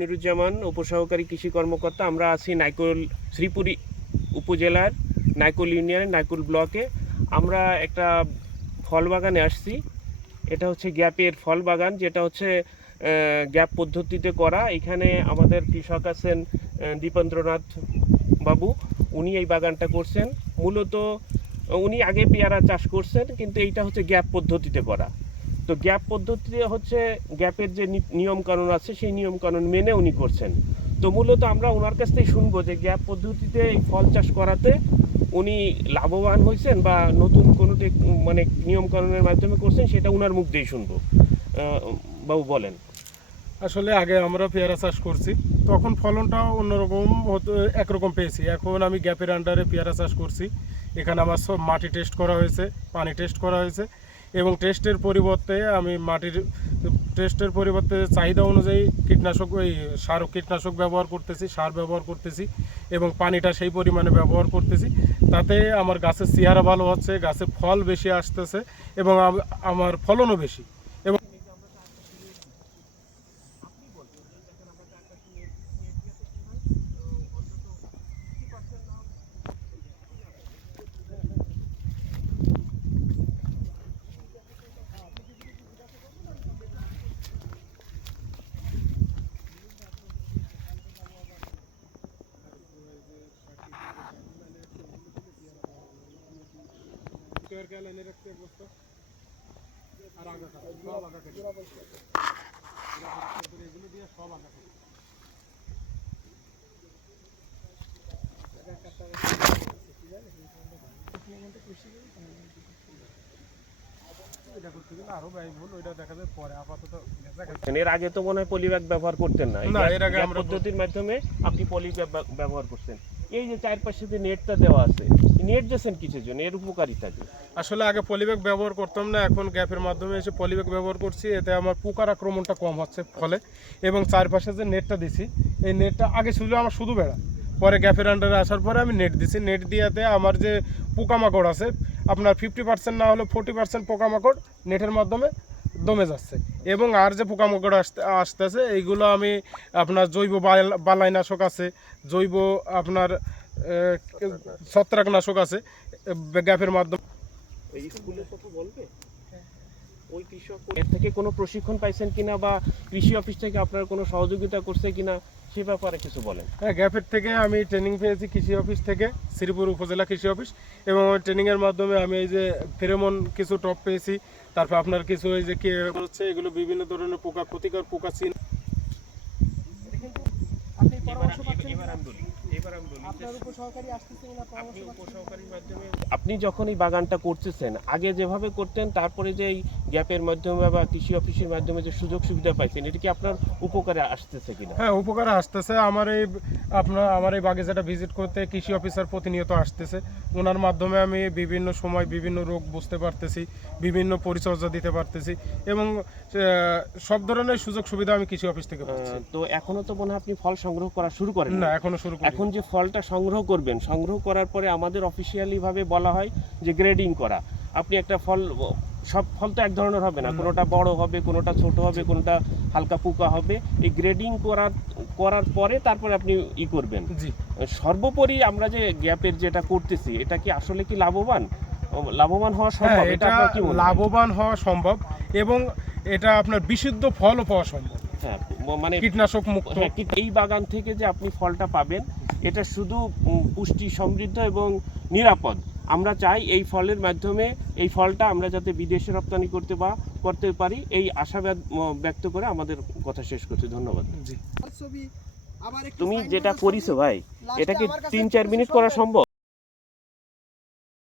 নুরুজ্জামান, উপসহকারী কৃষি কর্মকর্তা। আমরা আছি নাইকুল শ্রীপুরি উপজেলার নাইকুল ইউনিয়নের নাইকুল ব্লকে। আমরা একটা ফল বাগানে আসছি। এটা হচ্ছে গ্যাপের ফল বাগান, যেটা হচ্ছে গ্যাপ পদ্ধতিতে করা। এখানে আমাদের কৃষক আছেন দীপেন্দ্রনাথ বাবু, উনি এই বাগানটা করছেন। মূলত উনি আগে পেয়ারা চাষ করছেন, কিন্তু এইটা হচ্ছে গ্যাপ পদ্ধতিতে করা। তো গ্যাপ পদ্ধতিতে হচ্ছে গ্যাপের যে নিয়মকানুন আছে সেই নিয়মকানুন মেনে উনি করছেন। তো মূলত আমরা ওনার কাছ থেকে শুনবো যে গ্যাপ পদ্ধতিতে এই ফল চাষ করাতে উনি লাভবান হয়েছেন বা নতুন কোনো মানে নিয়মকানুনের মাধ্যমে করছেন, সেটা ওনার মুখ দিয়েই শুনবো। বাবু বলেন। আসলে আগে আমরা পেয়ারা চাষ করছি, তখন ফলনটাও অন্যরকম হতো, একরকম পেয়েছি। এখন আমি গ্যাপের আন্ডারে পেয়ারা চাষ করছি। এখানে আমার সব মাটি টেস্ট করা হয়েছে, পানি টেস্ট করা হয়েছে, এবং টেস্টের পরিবর্তে চাহিদা অনুযায়ী কীটনাশক ব্যবহার করতেছি এবং পানিটা সেই পরিমাণে ব্যবহার করতেছি। তাতে আমার গাছের চেহারা ভালো হচ্ছে, গাছে ফল বেশি আসতেছে এবং আমার ফলনও বেশি। এবং এর আগে তো মনে হয় পলিব্যাগ ব্যবহার করতেন না, এর আগে আমরা পদ্ধতির মাধ্যমে আপনি পলিব্যাগ ব্যবহার করছেন। এই যে চারপাশে যে নেটটা দেওয়া আছে, নেট দিয়েছেন কিসের জন্য, এর উপকারিতা কি? আসলে আগে পলিব্যাগ ব্যবহার করতাম না, এখন গ্যাপের মাধ্যমে এসে পলিব্যাগ ব্যবহার করছি। এতে আমার পোকার আক্রমণটা কম হচ্ছে ফলে, এবং চারপাশে যে নেটটা দিছি, এই নেটটা আগে ছিল আমার শুধু বেড়া, পরে গ্যাপের আন্ডারে আসার পরে আমি নেট দিছি। নেট দিয়াতে আমার যে পোকামাকড় আছে, আপনার 50% না হলে 40% পোকামাকড় নেটের মাধ্যমে দমে যাচ্ছে। এবং আর যে পোকামাকড় আসতেছে, এইগুলো আমি আপনার জৈব বালাইনাশক আছে, জৈব আপনার ছত্রাকনাশক আছে, গ্যাপের মাধ্যমে। এই স্কুলের কথা বলবে, ওই কৃষক এর থেকে কোনো প্রশিক্ষণ পাইছেন কিনা, বা কৃষি অফিস থেকে আপনার কোনো সহযোগিতা করছে কিনা, সে ব্যাপারে কিছু বলেন। হ্যাঁ, গ্যাপের থেকে আমি ট্রেনিং পেয়েছি কৃষি অফিস থেকে, শ্রীপুর উপজেলা কৃষি অফিস। এবং ওই ট্রেনিংয়ের মাধ্যমে আমি এই যে ফেরোমন কিছু টপ পেয়েছি, তারপর আপনার কিছু এই যে কি হচ্ছে, এগুলো বিভিন্ন ধরনের ক্ষতিকর পোকা চিন। আপনি যখন এই বাগানটা করতেছেন, আগে যেভাবে করতেন, তারপরে যে এই গ্যাপের মাধ্যমে বা কৃষি অফিসের মাধ্যমে যে সুযোগ সুবিধা পাইছেন, এটা কি আপনার উপকারে আসতেছে কিনা? হ্যাঁ, উপকারে আসতেছে। আমার এই বাগিচাটা ভিজিট করতে কৃষি অফিসার প্রতিনিয়ত আসতেছে। ওনার মাধ্যমে আমি বিভিন্ন সময় বিভিন্ন রোগ বুঝতে পারতেছি, বিভিন্ন পরিচর্যা দিতে পারতেছি, এবং সব ধরনের সুযোগ সুবিধা আমি কৃষি অফিস থেকে পাচ্ছি। তো এখনো তো মনে হয় আপনি ফল সংগ্রহ করা শুরু করেন না, এখনো শুরু করিনি। এখন যে ফলটা সংগ্রহ করবেন, সংগ্রহ করার পরে আমাদের অফিসিয়ালি ভাবে বলা হয় যে গ্রেডিং করা। আপনি একটা ফল, সব ফল তো এক ধরনের হবে না, কোনোটা বড় হবে, কোনোটা ছোট হবে, কোনোটা হালকা পোকা হবে। এই গ্রেডিং করার পরে তারপরে আপনি করবেন। জি, সর্বোপরি আমরা যে গ্যাপের যেটা করতেছি, এটা কি আসলে কি লাভবান হওয়া সম্ভব? এটা লাভবান হওয়া সম্ভব, এবং এটা আপনার বিশুদ্ধ ফলও পাওয়া সম্ভব। হ্যাঁ, মানে কীটনাশক মুক্ত। এই বাগান থেকে যে আপনি ফলটা পাবেন, এটা শুধু পুষ্টি সমৃদ্ধ এবং নিরাপদ। আমরা চাই এই ফলের মাধ্যমে এই ফলটা আমরা যাতে বিদেশে রপ্তানি করতে পারি, এই আশা ব্যক্ত করে আমাদের কথা শেষ করছি। ধন্যবাদ। তুমি যেটা করিছো ভাই, এটা কি 3-4 মিনিট করা সম্ভব?